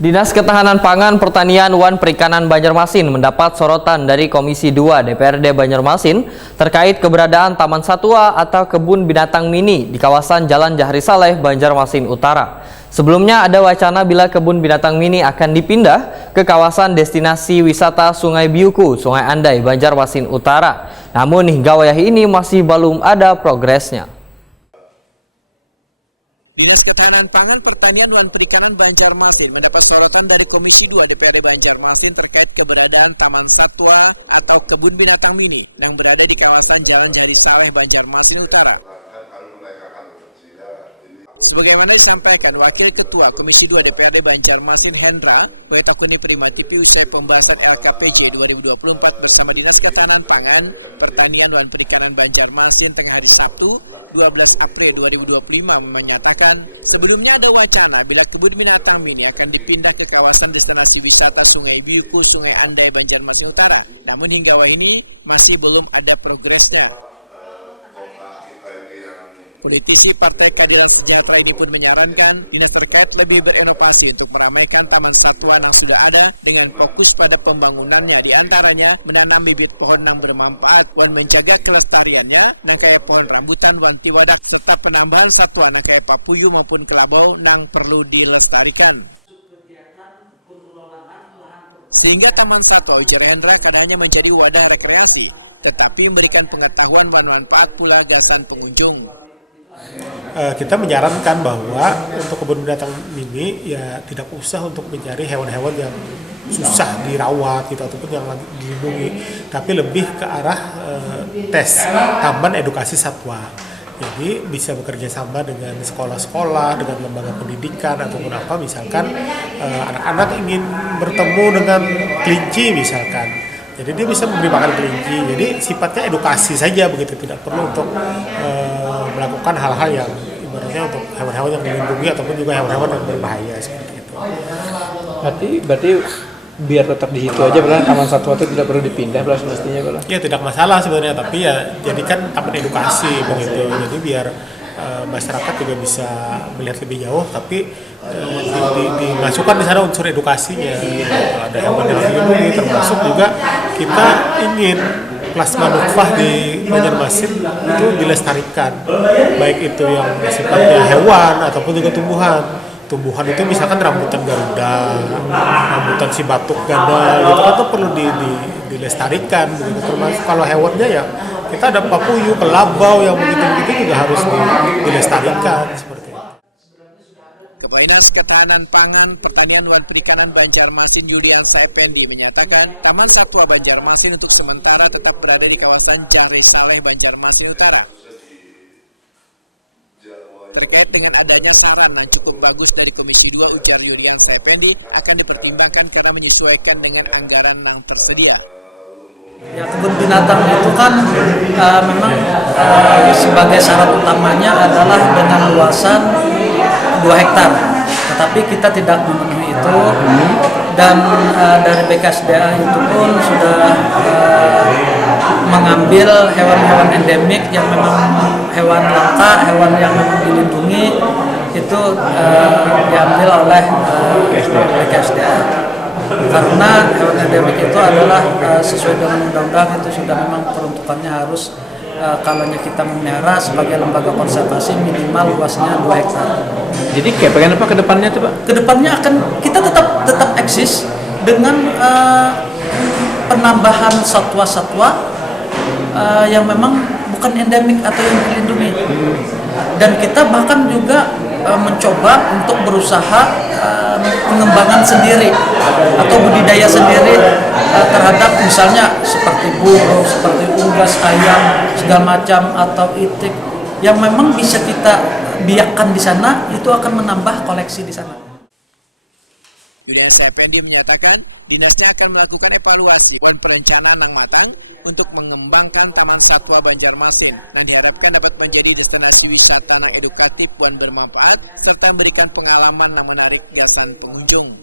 Dinas Ketahanan Pangan, Pertanian, Wan Perikanan Banjarmasin mendapat sorotan dari Komisi 2 DPRD Banjarmasin terkait keberadaan Taman Satwa atau Kebun Binatang Mini di kawasan Jalan Jahri Saleh, Banjarmasin Utara. Sebelumnya ada wacana bila Kebun Binatang Mini akan dipindah ke kawasan destinasi wisata Sungai Biuku, Sungai Andai, Banjarmasin Utara. Namun hingga wayah ini masih belum ada progresnya. Dinas Ketahanan Pangan, Pertanian, Wan Perikanan Banjarmasin mendapat sorotan dari Komisi 2 DPRD Banjarmasin terkait keberadaan Taman Satwa atau Kebun Binatang Mini yang berada di kawasan Jalan Jahri Saleh, Banjarmasin Utara. Sebagaimana disampaikan Wakil Ketua Komisi 2 DPRD Banjarmasin Hendra Wetakuni Primatipi usai pembahasan LKPJ 2024 bersama Dinas Ketahanan Pangan, Pertanian, Wan Perikanan Banjarmasin tengah hari Sabtu 12 April 2025 menyatakan sebelumnya ada wacana bila Kebun Binatang Mini akan dipindah ke kawasan destinasi wisata Sungai Biuku, Sungai Andai, Banjarmasin Utara. Namun hingga wah ini masih belum ada progresnya. Politisi Partai Keadilan Sejahtera ini pun menyarankan dinas terkait lebih berinovasi untuk meramaikan taman satwa yang sudah ada dengan fokus pada pembangunannya, diantaranya menanam bibit pohon yang bermanfaat wan menjaga kelestariannya nang kaya pohon rambutan wan tiwadak serta penambahan satwa nang kaya papuyu maupun kelabau nang perlu dilestarikan. Sehingga Taman Satwa ujar Hendra kadang hanya menjadi wadah rekreasi, tetapi memberikan pengetahuan wan manfaat pula gasan pengunjung. Kita menyarankan bahwa untuk kebun binatang ini ya tidak usah untuk mencari hewan-hewan yang susah dirawat gitu ataupun yang lagi dilindungi, tapi lebih ke arah tes taman edukasi satwa. Jadi bisa bekerja sama dengan sekolah-sekolah, dengan lembaga pendidikan ataupun apa, misalkan anak-anak ingin bertemu dengan kelinci misalkan. Jadi dia bisa memberi makan kelinci. Jadi sifatnya edukasi saja begitu, tidak perlu untuk melakukan hal-hal yang ibaratnya untuk hewan-hewan yang dilindungi ataupun juga hewan-hewan yang berbahaya seperti itu. Berarti biar tetap di situ aja, berarti taman satwa itu tidak perlu dipindah semestinya, berarti. Ya tidak masalah sebenarnya, tapi ya jadikan taman edukasi begitu. Jadi biar masyarakat juga bisa melihat lebih jauh, tapi dimasukkan di sana unsur edukasinya. Ada hewan yang dilindungi, termasuk juga kita ingin plasma nutfah di Banjarmasin itu dilestarikan, baik itu yang sifatnya hewan ataupun juga tumbuhan. Tumbuhan itu misalkan rambutan Garuda, rambutan si batuk ganda, gitu kan, itu perlu dilestarikan. Begitu. Termasuk kalau hewannya ya kita ada papuyu, kelabau yang begitu-begitu juga harus dilestarikan seperti itu. Kepala Dinas Ketahanan Pangan, Pertanian, Wan Perikanan Banjarmasin Yuliansa Effendi menyatakan Taman Satwa Banjarmasin untuk sementara tetap berada di kawasan Jahri Saleh, Banjarmasin Utara. Terkait dengan adanya saran yang cukup bagus dari Komisi 2, ujar Yuliansa Effendi akan dipertimbangkan karena menyesuaikan dengan anggaran yang tersedia. Ya, kebun binatang itu kan memang sebagai syarat utamanya adalah dengan luasan 2 hektar, tetapi kita tidak memenuhi itu, dan dari BKSDA itu pun sudah mengambil hewan-hewan endemik yang memang hewan langka, hewan yang memang dilindungi, itu diambil oleh BKSDA. Karena hewan endemik itu adalah sesuai dengan undang-undang, itu sudah memang peruntukannya harus kalaunya kita memelihara sebagai lembaga konservasi minimal luasnya 2 hektar. Jadi kayak pengen apa ke depannya tuh, Pak? Kedepannya akan kita tetap eksis dengan penambahan satwa-satwa yang memang bukan endemik atau yang dilindungi. Dan kita bahkan juga mencoba untuk berusaha pengembangan sendiri atau budidaya sendiri terhadap misalnya seperti burung, seperti unggas, ayam, segala macam, atau itik yang memang bisa kita biakkan di sana, itu akan menambah koleksi di sana. Yuliansa Effendi menyatakan dinasnya akan melakukan evaluasi dan perencanaan yang matang untuk mengembangkan Taman Satwa Banjarmasin dan diharapkan dapat menjadi destinasi wisata yang edukatif dan bermanfaat serta memberikan pengalaman yang menarik gasan pengunjung.